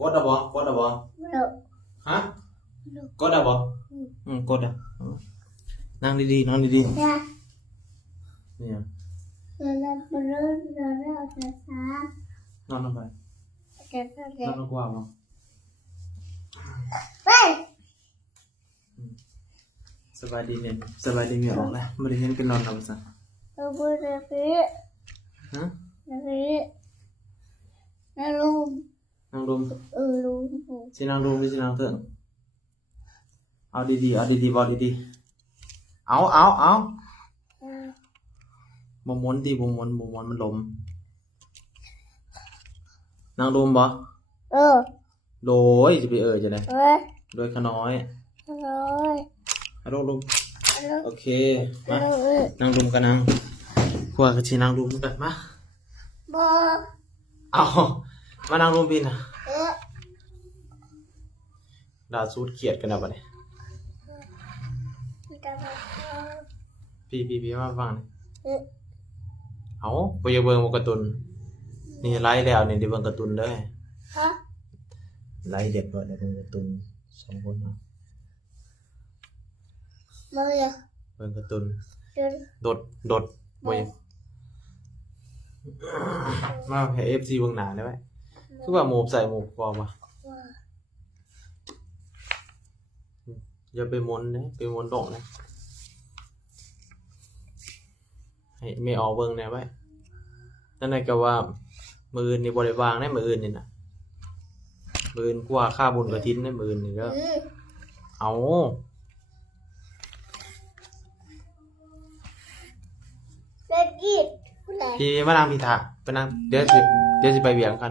กดอะบ่กดอะบ่ฮะกดอะบ่กดอะนั่งดีๆนั่งดีๆเนี่ยนอนลงไปนอนลงกว่าบ่สบายดีเนี่ยสบายดีเมียออกแล้วไม่ได้เห็นกันนอนแล้วซะฮะนั่งลงสินั่งลงหรือสินั่งเถิงเอาดีๆเอาดีๆบอกดีๆเอาบ่ม้วนดิบ่ม้วนมันลมนั่งลมบ่โดยจะไปจะได้โดยขน้อยลงโอเคมานั่งลมกันนั่งพวกก็สินั่งลมกันมาเอามานั่งลมพี่นะดาสูดเขียดกันนะบัดนี้พี่มาฟังนี่เอาไปเบิ่งการ์ตูนนี่ไลฟ์แล้วนี่ได้เบิ่งการ์ตูนเด้อไลฟ์เด็กเบิ่งการ์ตูน2คนนะเบิ่งการ์ตูนโดดบ่มาให้ FC เบิ่งหน้าได้ไหมคือว่าหมูใส่หมูกรอบว่ะอย่าไปมนนะไปมนดงนะให้ไม่ออกเบิ่งแน่ไว้นั่นน่ะก็ว่ามื้ออื่นนี่บ่ได้วางได้มื้ออื่นนี่น่ะมื้ออื่นกว่าค่าบุญกฐินได้มื้ออื่นนี่ก็เอาพี่มานั่งพี่ถาไปนั่งเดี๋ยวสิไปเวียงกัน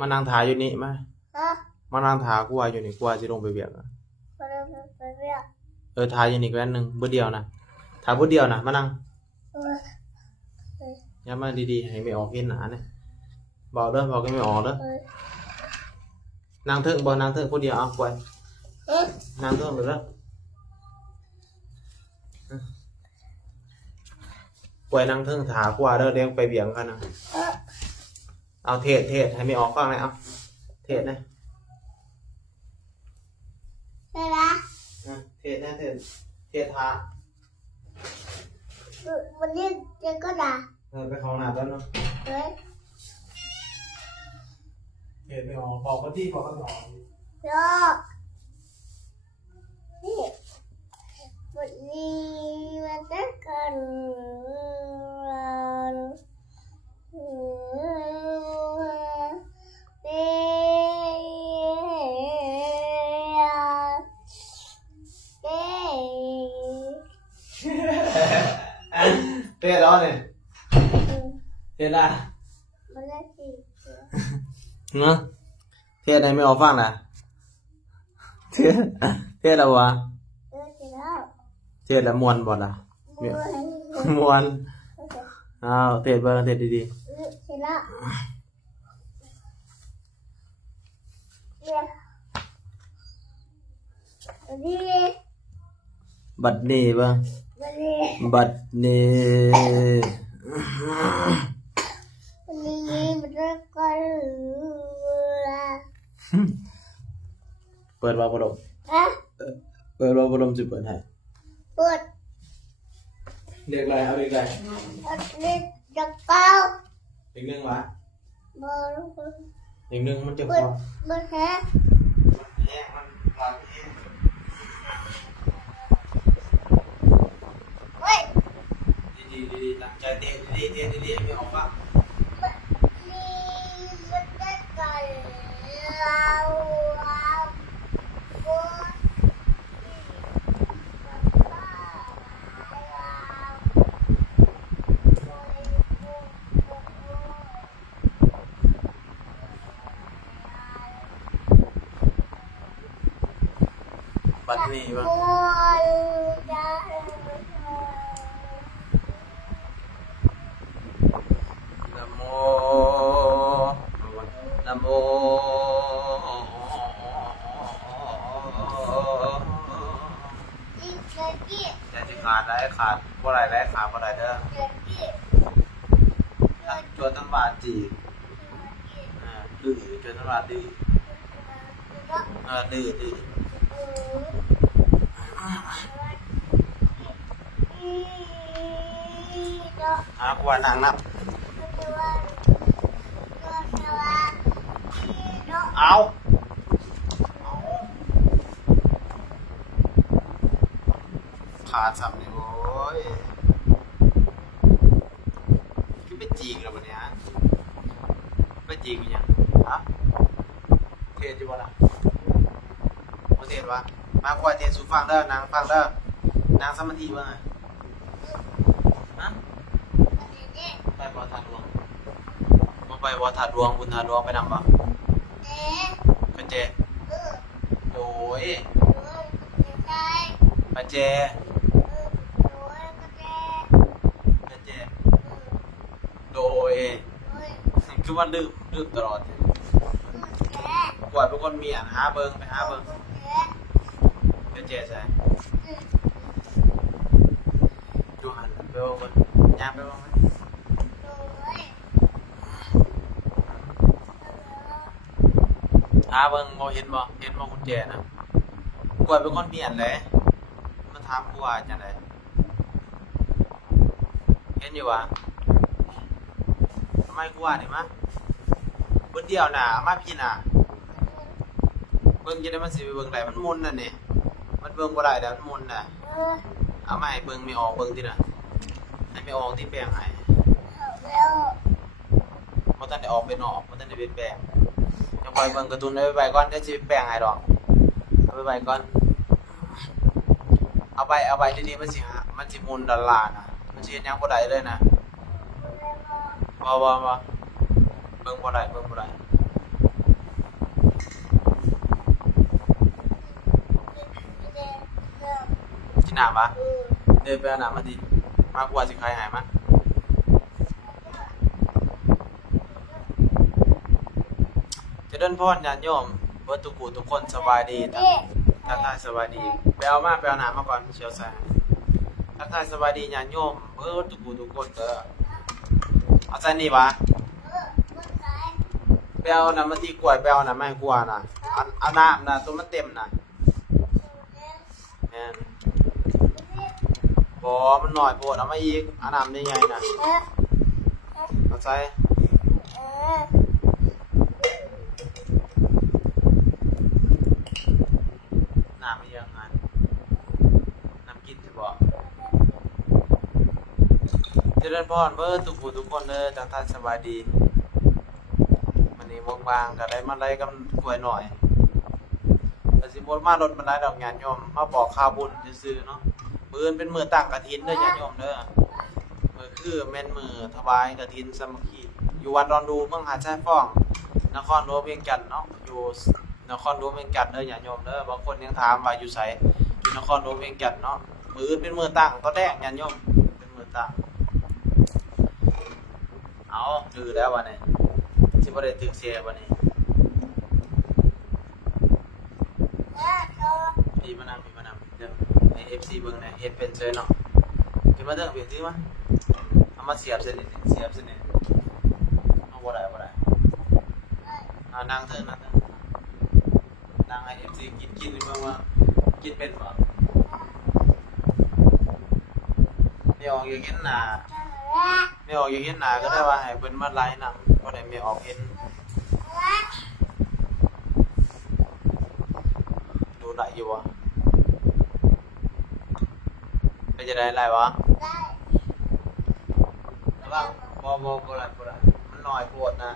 มานั่งถาอยู่นี่มานั่งถากูว่าอยู่นี่กูว่าสิลงไปเวียงถาอยู่นี่แค่นึงบ่เดียวนะถาบ่เดียวนะมานั่งอย่ามาดีๆให้ไม่ออกเห็นหน้านะบอกเด้อบอกก็ไม่ออกเด้อนั่งเถิงบ่นั่งเถิงผู้เดียวเอาไปนั่งเถิงเด้อปล่อยนั่งเทิงถากว่าเด้อเดี๋ยวไปเบี่ยงกันนะเอาเทศให้ไม่ออกฟังเลยเอาเทศนะเทศนะเทศทาวันนี้เจ๊ก็ด่าไปของหนาแล้วเนาะเทศไม่ออกบอกเขาที่บอกเขาไม่ออกนี่วันนี้มันจะกันเทศแล้วเนี่ยเทศได้เนาะเทศไหนไม่ออกฟังนะเทศแล้ววะเทศแล้วมวนบ่ล่ะมวนอ้าวเทศเบิ่งเทศดีๆบัดนี้เบิ่งบัดนี้เปิดว่าพัดลมเปิดว่าพัดลมจะเปิดให้เปิดเด็กอะไรเอาเด็กอะไรเด็กจักเก้าเด็กหนึ่งวะเบอร์เด็กหนึ่งมันจะพอเบอร์แค่มันวางดีตั้งใจเต้นดีไม่ออกป่ะนี่มันจะกันเราบัดนี้วะนะโมนะโมอย่าที่ขาดได้ขาดบ่ไรได้ขาดบ่ไรเด้อจวนตั้งบาทจี ดื้อจนตลาดดื้อดื้อดื้อกว่าหนังนะเอาขาดสับเลยโว้ยคือไปจีกแล้ววันนี้ฮะไปจีกยังฮะเทศอยู่วะล่ะมาเทศวะมากกว่าเทศสูฟังเด้อนางฟังเด้อนางสมาธิว่าไงฮะไปบ่ถาดดวงมาไปบ่ถาดดวงบุญถาดดวงไปนำบ่ไปเจโดยไปเจไปเจโดยคือว่าลืมตลอดกวดเป็นคนเมียนหาเบิงไปหาเบิงไปเจใช่ดูหันไปบ้างมั้ยย่างไปบ้างไหมหาเบิงบ่เห็นบ่กุญแจนะกวดเป็นคนเมียนเลยมันถามกูว่าจังได๋เห็นอยู่วะทำไมกูว่านี่มะเบิ่งเดียวน่ะมาพี่น่ะเบิ่งจะได้มันสิไปเบิ่งได้มันมุนน่ะนี่มันเบิ่งบ่ได้แล้วมันมุนน่ะเอามาให้เบิ่งไม่ออกเบิ่งติน่ะให้ไม่ออกที่แปลงให้บ่ทันได้ออกเป็นออกบ่ทันได้เป็นแปลงจะปล่อยเบิ่งการ์ตูนไว้ก่อนเดี๋ยวสิแปลงให้ดอกเอาไว้ก่อนเอาไปดีๆมันสิมุนดอลลาร์น่ะมันสิเฮ็ดหยังบ่ได้เลยนะบ่เบิ่งบ่ได้กินน้ำปะเดินไปเอาน้ำมาดิมากกว่าสิใครหายมั้ยเจริญพรญาติโยมเบิดทุกคนสบายดีทักทายสบายดีไปเอาน้ำมาก่อนเชียวแซงทักทายสบายดีญาติโยมเบิดทุกคนเด้อเอาใจนี่ปะไปเอาน้ำมาที่กล้วยไปเอาน้ำมาให้กลัวน่ะเอาน้ำน่ะตัวมันเต็มน่ะแม่นบ่มันน้อยโพดเอามาอีกเอาน้ำใหญ่ๆน่ะเอาใจน้ำไม่เยอะงั้นน้ำกินสิบ่เจริญพรเบิดทุกคนเด้อจังท่านสบายดีมื้อนี้ว่างๆก็ได้มาไล่กับกล้วยหน่อยก็สิบ่มารถมันได้ดอกญาติโยมมาบอกข่าวบุญซื่อๆเนาะมื้ออื่นเป็นมื้อตั้งกฐินเด้อญาติโยมเด้อมื้อคือแม่นมื้อถวายกฐินสามัคคีอยู่วัดดอนดูเมืองหาดทรายฟ้องนครหลวงเวียงจันทน์เนาะอยู่นครหลวงเวียงจันทน์เด้อญาติโยมเด้อบางคนยังถามว่าอยู่ไสอยู่นครหลวงเวียงจันทน์เนาะมื้ออื่นเป็นมื้อตั้งตอนแรกญาติโยมเป็นมื้อตั้งเอาดื้อแล้ววันนี้สิบ่ได้ตึกเสียวันนี้พี่มานำเดี๋ยวให้ FC เบิ่งหน่อยเฮ็ดเป็นเฉยเนาะขึ้นมาเด้อพี่สิมาเอามาเสียบซะนี่เอาบ่ได้เอานั่งเถอะนั่งให้ FC กินเบิ่งว่ากินเป็นบ่ไม่ออกอย่างเห็นหน้าก็ได้ว่าให้เพิ่นมาไล่นำบ่ได้ไม่ออกเห็นดูได้อยู่บ่ไปจะได้ไล่บ่ได้บ่ได้มันน้อยโพดนะ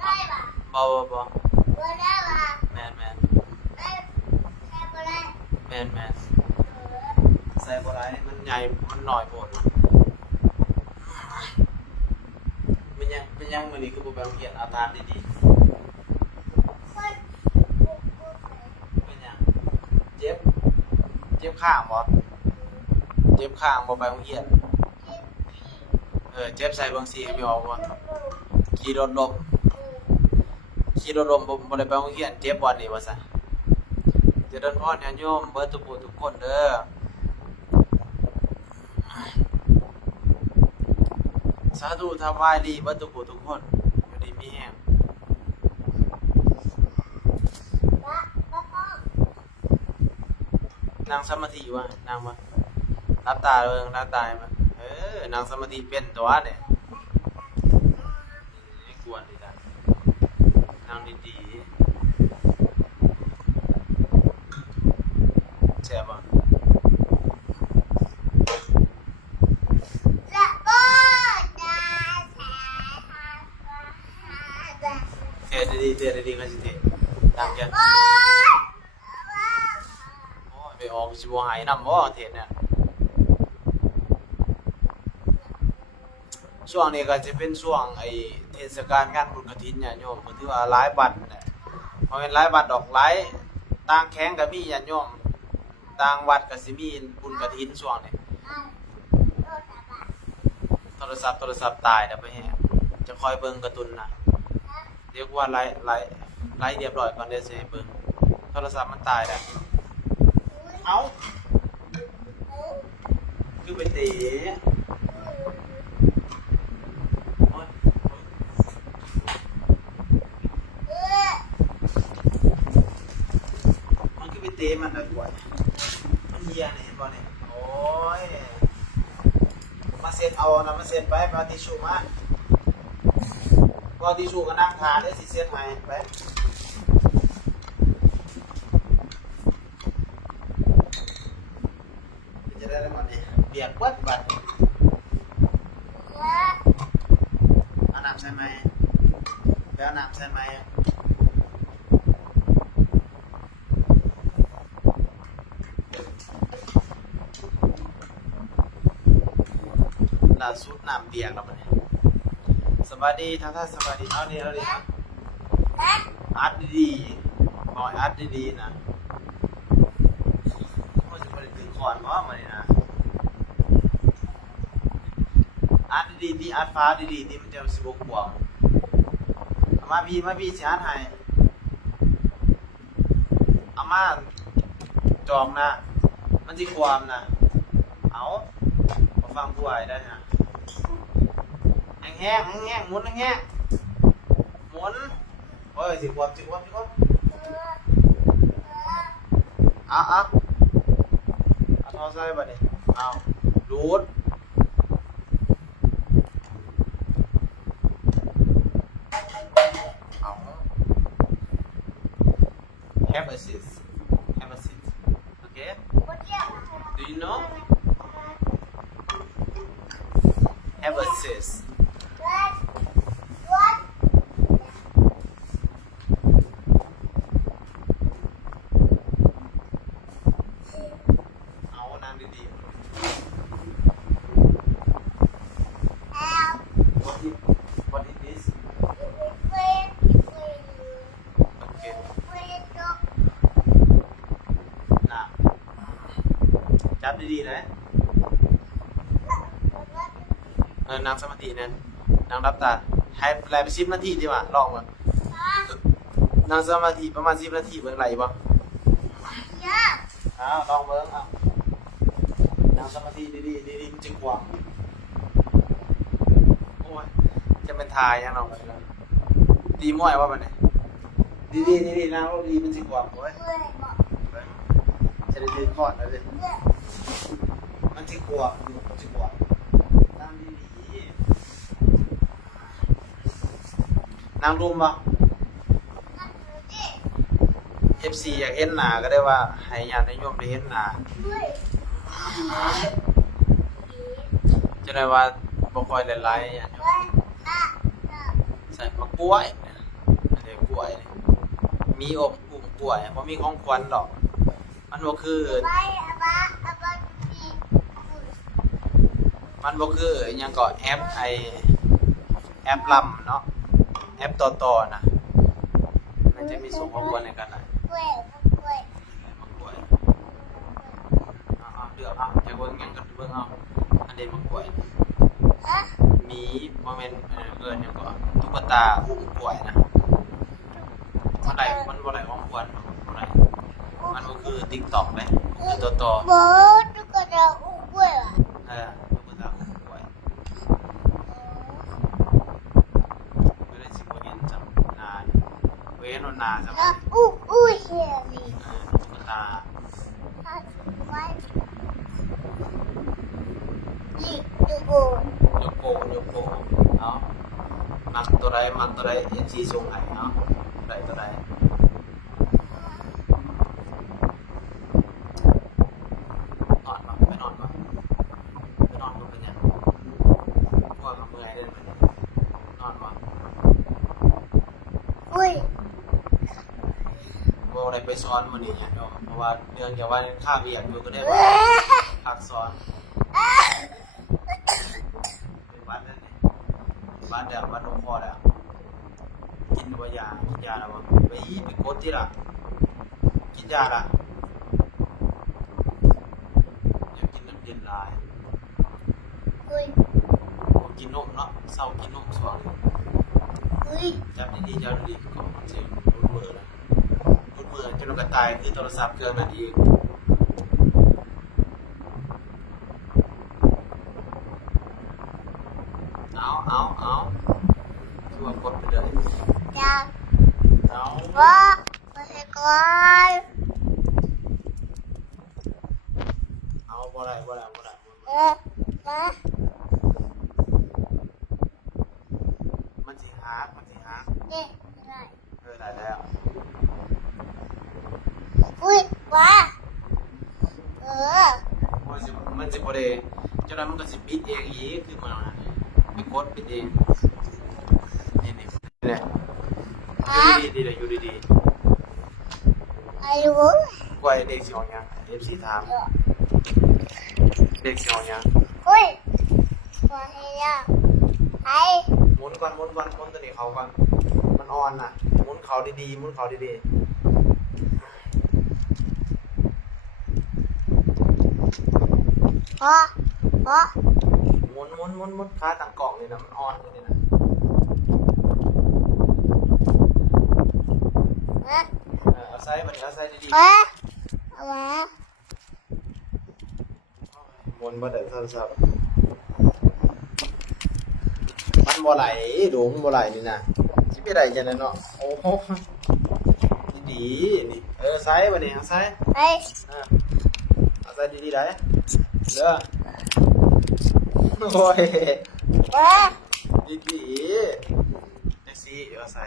ได้บ่บ่ได้บ่แม่นได้ใส่บ่ได้แม่นใส่บ่ได้มันใหญ่มันน้อยโพดมันยังมื้อนี้คือบ่ไปโรงเรียนเอาตามดีๆเป็นหยังเจ็บข้างบ่ไปโรงเรียนเจ็บใส่เบิ่งสิไม่ออกบ่ขี่รถล้มบ่ได้ไปโรงเรียนเจ็บบ่นี่ว่าซะเจริญพรญาติโยมเบิดทุกคนเด้อสาธุถวายดีเบิดทุกคนอยู่ดีมีแฮง นั่งสมาธิวะนั่งวะรับตาเลยรับตามานั่งสมาธิเป็นตัวเนี่ยนี่กวนดีจ้ะนั่งดีๆเจ็บปะ จะบ่ได้แต่ เทดีๆกันสิเทดังแก โอ๊ย โอ้ยไปออกชิบหายนำบ่เทศเนี่ยช่วงนี้ก็จะเป็นช่วงไอ้เทศกาลงานบุญกฐินเนี่ยโยมก็ถือว่าหลายบัตรเนี่ยเพราะเป็นหลายบัตรดอกหลายต่างแข้งก็มีญาติโยมต่างวัดก็สิมีบุญกฐินช่วงนี้โทรศัพท์ตายแล้วไปแฮะจะคอยเบิ่งการ์ตูนนะเรียกว่าไลฟ์เรียบร้อยก่อนเดี๋ยวสิให้เบิ่งโทรศัพท์มันตายแล้วเอ้าคือไปเตะโอ๊ยมันคือไปเตะมันได้ด้วยมันเหี้ยนี่เห็นบ่นี่โอ้ยมาเซ็นเอานะมาเซ็นไปเอาทิชชู่มาเอาทิชชู่ก็นั่งทาได้สิเซ็นให้ไปจะได้แล้วหมดนี่เปียกเบิดบัดเอาน้ำใช่ไหมไปเอาน้ำใช่ไหมล่าสุดน้ำเปียกแล้วบัดนี้สวัสดีท่านสวัสดีเอาดิอัดดีๆบอกอัดดีๆนะว่าจะไปถึงคอนเพราะมันนี่นะอัดดีๆที่อัดฟ้าดีๆที่มันจะสิบกว่าเอามาพี่สิอัดให้เอามาจองนะมันสิความนะเอามาฟังผู้ใหญ่ได้นะแห้งหมุนแห้งหมุนโอ้ยสิความเอาทอใส่บัดนี้เอารูดเอา have a seat okay do you know have a seatเอานั่งดีๆ what is this okay น่ะจับดีๆนะนั่งสมาธินะนั่งรับตาให้ไหลไป10 นาทีดีกว่าลองมานั่งสมาธิประมาณ10 นาทีเบิ่งไหลบ่ลองเบิ่งนั่งสมาธิดีๆมันจะกว้างโอ้ยจะเป็นทายยังน้องเลยนะดีมั่วว่ามันเนี่ยดีนะว่าดีมันจะกว้างโอ้ยจะได้ดึงคอร์ดแล้วสิมันจะกว้างนั่งดีๆนั่งรุมป่ะ FC อยากเห็นหน้าก็ได้ว่าให้ญาติโยมได้เห็นหน้าจะได้ว่าบ่ค่อยหลายๆญาติโยมใส่มะกล้วยอันนี้กล้วยมีอบอุ่มกล้วยบ่มีของขวัญดอกมันบ่คืออิหยังก็แอปแอปลำเนาะแอปต่อนะมันจะมีส่งของขวัญในกันนะมะกล้วยเลือกจะเบิ่งหยังก็เบิ่งเอาอันนี้มะกล้วยมีบ่แม่นหยังก็ตุ๊กตาอุ้มกล้วยนะมันบ่ได้ของขวัญบ่ได้มันก็คือ TikTok เลยคือต่อตุ๊กตาอุ้มกล้วยไม่ได้สิบ่เห็นจังนาเว้นนาจังตุ๊กตา ปู ยกโป่งเอามักตัวใดFC ส่งให้เอาตัวใดนอนบ่ไปนอนบ่เป็นหยังง่วงเมื่อยเด้อนอนบ่ อุ้ย บ่ได้ไปสอนมื้อนี้เนี่ยเนาะเพราะว่าเนื่องจากว่าค่าเวียกอยู่ก็ได้พักสอนเป็นวัดนั่นนี่วัดแล้ววัดหลวงพ่อแล้วกินยาแล้วบ่ไปกดที่ล่ะกินยาล่ะอยากกินน้ำเย็นหลาย อุ้ย ผมกินนมเนาะเศร้ากินนมสอง อุ้ย จับดีก็มันสิรุดมือนะรุดมือจนเรากระตายคือโทรศัพท์เครื่องนั้นอีกเอาคือว่ากดไปเลย จับ เอา ว่าไม่ใช่ก่อน เอาบ่ได้ มา มันสิฮัก เนี่ยอะไร ได้แล้ว อุ้ยว่าอ มันสิบ่ได้จังนั้นมันก็สิปิดเองอีกคือมันไปกดปิดเองนี่อยู่ดี อายุ กล้วยเด็กสิออกยัง FC ถามเด็กสิออกยัง อุ้ยว่าให้ยังไอ้ หมุนก่อนตัวนี้เขาก่อนมันอ่อนน่ะหมุนเขาดี พอ หมุนขาตั้งกล่องนี่นะมันอ่อนอยู่นี่นะ มา เอาใส่บัดนี้เอาใส่ดี เอามา ๆหมุนบ่ได้ซับมันบ่ไหลดูมันบ่ไหลนี่นะสิไปได้จังได๋เนาะโอ้โหดีนี่ใส่บัดนี้เอาใส่ ไอ้ เอาใส่ดีๆได้เด้อโอ้ย ว่า ดีๆจังซี่เอาใส่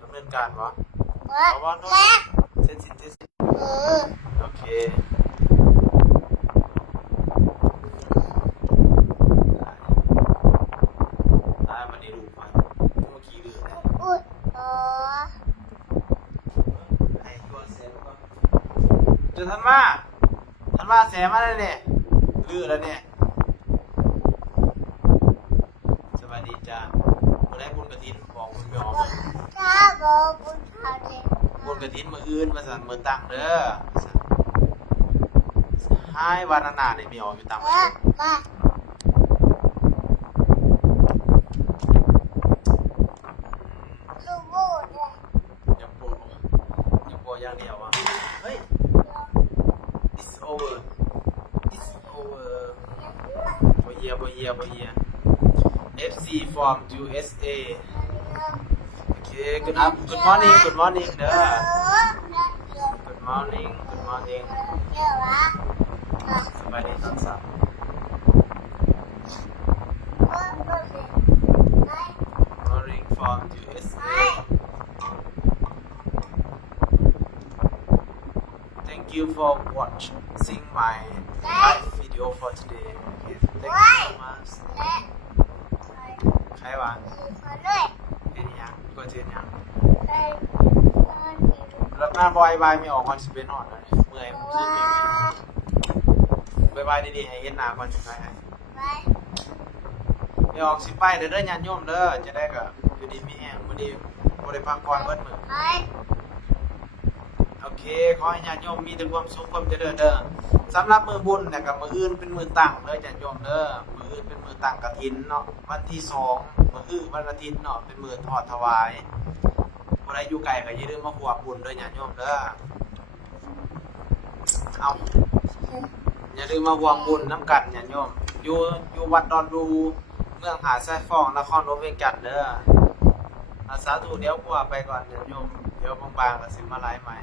ดำเนินการบ่ ว่า เอาบ่เนาะ แม่ เสร็จสิ้น โอเคได้วันนี้รู้ไปเมื่อกี้ลืมแล้ว อุ้ยอ๋อ ไอ้ตัวเสียแล้วก็เจอท่านว่าเสียมาแล้วเนี่ยลืมแล้วเนี่ยสวัสดีจ้าวันนี้บุญกฐินบอกบุญไปออก ถ้าบอกบุญเขาเลย บุญกฐินมืออื่นมาสั่นมือตังเด้อให้วานาเนี่ยมีออกอยู่ตังประ ว่า เทศ มาลูกบูดเลย อย่าโปรอย่างเดียววะเฮ้ย it's overบ่เยีย FC from USA โอเค good morning เด้อ good morning เดี๋ยววะ สบายดีตอนเช้า morning from USA thank you for watching my live video for today okay, thank you so much ใครวะเป็นยังก็เจนยังแล้วหน้าบอยไม่ออกคอนสิเป็นนอนเลยเมื่อยมันคือเมื่อยบายดีๆให้เห็นหน้าก่อนสิไปให้ไม่ออกสิไปเด้อญาติโยมเด้อจะได้ก็อยู่ดีมีแห้งมื้อนี้บ่ได้พักผ่อนเบิดมื้อโอเคขอให้ญาติโยมมีแต่ความสุขความเจริญเด้อสำหรับมื้อบุญเนี่ยกับมื้ออื่นเป็นมื้อตั้งเด้อญาติโยมเด้อมื้ออื่นเป็นมื้อตั้งกฐินเนาะวันที่2มื้ออื่นวันอาทิตย์เนาะเป็นมื้อทอดถวายผู้ใดอยู่ไกลก็อย่าลืมมาร่วมบุญเด้อญาติโยมเด้อเอาอย่าลืมมาร่วมบุญนำกันญาติโยมอยู่วัดดอนดูเมืองหาดทรายฟองนครหลวงเวียงจันทน์เด้อสาธุเดี๋ยวกว่าไปก่อนญาติโยมเดี๋ยวบางๆก็สิมาไลฟ์ใหม่